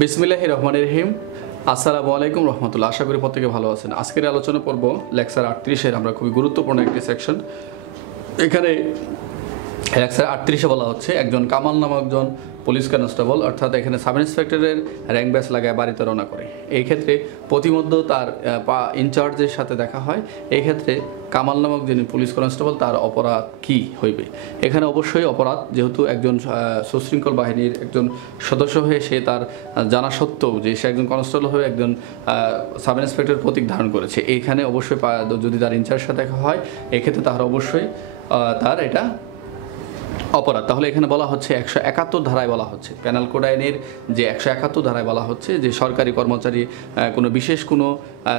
বিসমিল্লাহির রহমানির রহিম। আসসালামু আলাইকুম রহমতুল্লাহ। আশা করি প্রত্যেকে ভালো আছেন। আজকের আলোচনা পর্ব লেকচার 38-এর আমরা খুবই গুরুত্বপূর্ণ একটি সেকশন। এখানে লেকচার 38-এ বলা হচ্ছে একজন কামাল নামক একজন পুলিশ কনস্টেবল অর্থাৎ এখানে সাব ইন্সপেক্টরের র্যাঙ্ক ব্যাচ লাগায় বাড়িতে রওনা করে। এই ক্ষেত্রে প্রতিমধ্য তার ইনচার্জের সাথে দেখা হয়। এই ক্ষেত্রে কামাল নামক যিনি পুলিশ কনস্টেবল তার অপরাধ কি হইবে? এখানে অবশ্যই অপরাধ, যেহেতু একজন সুশৃঙ্খল বাহিনীর একজন সদস্য হয়ে সে তার জানা সত্ত্বেও যে সে একজন কনস্টেবল হয়ে একজন সাব ইন্সপেক্টর প্রতীক ধারণ করেছে, এইখানে অবশ্যই যদি তার ইনচার্জের সাথে দেখা হয় এক্ষেত্রে তার অবশ্যই তার এটা অপরাধ। তাহলে এখানে বলা হচ্ছে 171 ধারায় বলা হচ্ছে, পেনাল কোড আইনের যে 171 ধারায় বলা হচ্ছে যে সরকারি কর্মচারী কোনো বিশেষ কোনো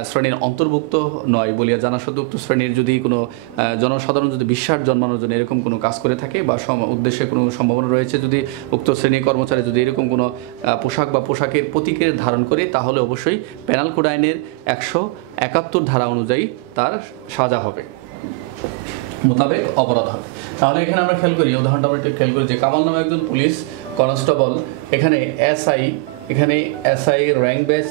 শ্রেণীর অন্তর্ভুক্ত নয় বলিয়া জানা সত্ত্বেও উক্ত শ্রেণীর যদি কোনো জনসাধারণ যদি বিশ্বাস জন্মানোর জন্য এরকম কোনো কাজ করে থাকে বা উদ্দেশ্যে কোনো সম্ভাবনা রয়েছে, যদি উক্ত শ্রেণীর কর্মচারী যদি এরকম কোনো পোশাক বা পোশাকের প্রতীকের ধারণ করে, তাহলে অবশ্যই পেনাল কোড আইনের 171 ধারা অনুযায়ী তার সাজা হবে, মোতাবেক অপরাধ হবে। তাহলে এখানে আমরা খেয়াল করি, উদাহরণটা আমরা একটু খেয়াল করি যে কামাল নামে একজন পুলিশ কনস্টেবল এখানে এসআই র্যাঙ্ক বেস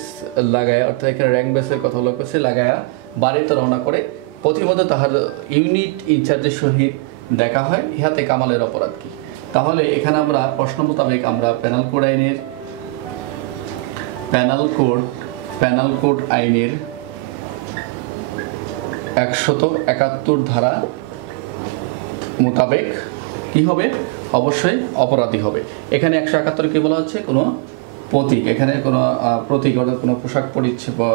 লাগায়, অর্থাৎ এখানে র্যাঙ্ক বেসের কথা উল্লেখ করছে, লাগায়া বাড়িতে রওনা করে প্রতিমধ্যে তাহার ইউনিট ইনচার্জের সহিত দেখা হয়। ইহাতে কামালের অপরাধ কি? তাহলে এখানে আমরা প্রশ্ন মোতাবেক আমরা পেনাল কোড আইনের 171 ধারা মোতাবেক কি হবে? অবশ্যই অপরাধী হবে। এখানে 171 কি বলা হচ্ছে? কোনো প্রতীক, এখানে কোনো প্রতীক অর্থাৎ কোনো পোশাক পরিচ্ছে বা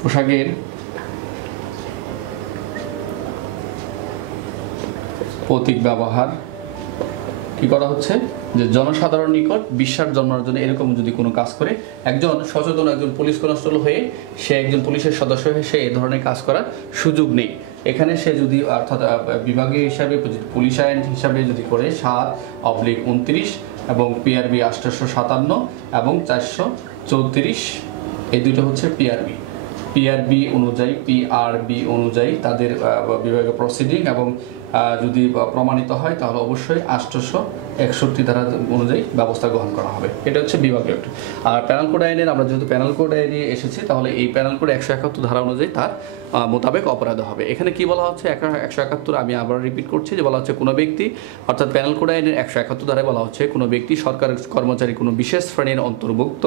পোশাকের প্রতীক ব্যবহার কি করা হচ্ছে? যে জনসাধারণ নিকট বিশ্বাস জন্মানোর জন্য এরকম যদি কোনো কাজ করে, একজন সচেতন একজন পুলিশ কনস্টেবল হয়ে সে একজন পুলিশের সদস্য হয়ে সে এই ধরনের কাজ করার সুযোগ নেই। এখানে সে যদি অর্থাৎ বিভাগীয় হিসাবে পুলিশ আইন হিসাবে যদি করে 7/29 এবং পিআরবি 857 এবং 434, এই দুটো হচ্ছে পিআরবি অনুযায়ী তাদের বিভাগীয় প্রসিডিং এবং যদি প্রমাণিত হয় তাহলে অবশ্যই 861 ধারা অনুযায়ী ব্যবস্থা গ্রহণ করা হবে। এটা হচ্ছে বিভাগীয়। আর পেনাল কোড আইনের আমরা যেহেতু পেনাল কোড আইনে এসেছি, তাহলে এই পেনাল কোড 171 ধারা অনুযায়ী তার মোতাবেক অপরাধ হবে। এখানে কি বলা হচ্ছে? 171 আমি আবার রিপিট করছি যে বলা হচ্ছে কোনো ব্যক্তি, অর্থাৎ পেনাল কোড আইনের 171 ধারায় বলা হচ্ছে কোনো ব্যক্তি সরকারি কর্মচারী কোনো বিশেষ শ্রেণীর অন্তর্ভুক্ত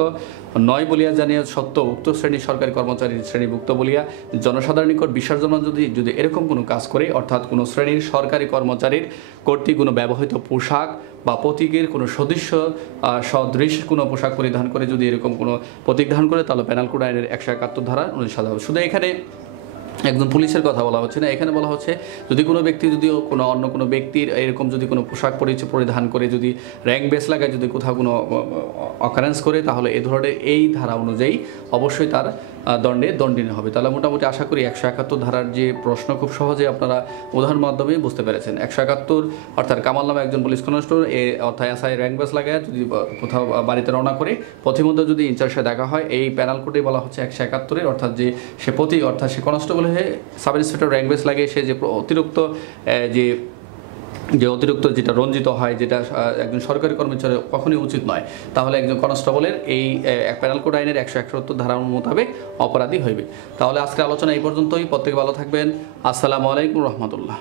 নয় বলিয়া জানিয়া সত্ত্বেও উক্ত শ্রেণীর সরকারি কর্মচারীর শ্রেণীভুক্ত বলিয়া জনসাধারণ নিকট বিশ্বাস জন্মান যদি এরকম কোনো কাজ করে, অর্থাৎ কোনো শ্রেণীর সরকারি কর্মচারীর কর্তৃক কোনো ব্যবহৃত পোশাক বা প্রতীকের কোনো সদৃশ কোনো পোশাক পরিধান করে যদি এরকম কোনো প্রতীক ধারণ করে, তাহলে পেনাল কোড আইনের 171 ধারা অনুযায়ী সাজা হবে। শুধু এখানে একজন পুলিশের কথা বলা হচ্ছে না, এখানে বলা হচ্ছে যদি কোনো ব্যক্তি যদিও কোনো অন্য কোনো ব্যক্তির এরকম যদি কোনো পোশাক পরিধান করে যদি র্যাঙ্ক বেস লাগায় যদি কোথাও কোনো অকারেন্স করে, তাহলে এই ধরনের এই ধারা অনুযায়ী অবশ্যই তার দণ্ডনীয় হবে। তাহলে মোটামুটি আশা করি 171 ধারার যে প্রশ্ন খুব সহজে আপনারা উদাহরণ মাধ্যমে বুঝতে পেরেছেন। 171 অর্থাৎ কামাল নামে একজন পুলিশ কনস্টেবল অর্থাৎ এসআই র্যাঙ্ক বেস লাগায় যদি কোথাও বাড়িতে রওনা করে প্রতিমধ্যে যদি ইনচার্জে দেখা হয়, এই পেনাল কোডে বলা হচ্ছে 171 অর্থাৎ যে সে অর্থাৎ সে কনস্টেবল হয়ে সাব ইন্সপেক্টর র্যাঙ্ক বেস লাগে, সে যে অতিরিক্ত যেটা রঞ্জিত হয়, যেটা একজন সরকারি কর্মচারী কখনই উচিত নয়, তাহলে একজন কনস্টেবলের এই পেনাল কোড আইনের 171 ধারা মোতাবেক অপরাধী হইবে। তাহলে আজকের আলোচনা এই পর্যন্তই। প্রত্যেকে ভালো থাকবেন। আসসালামু আলাইকুম রহমতুল্লাহ।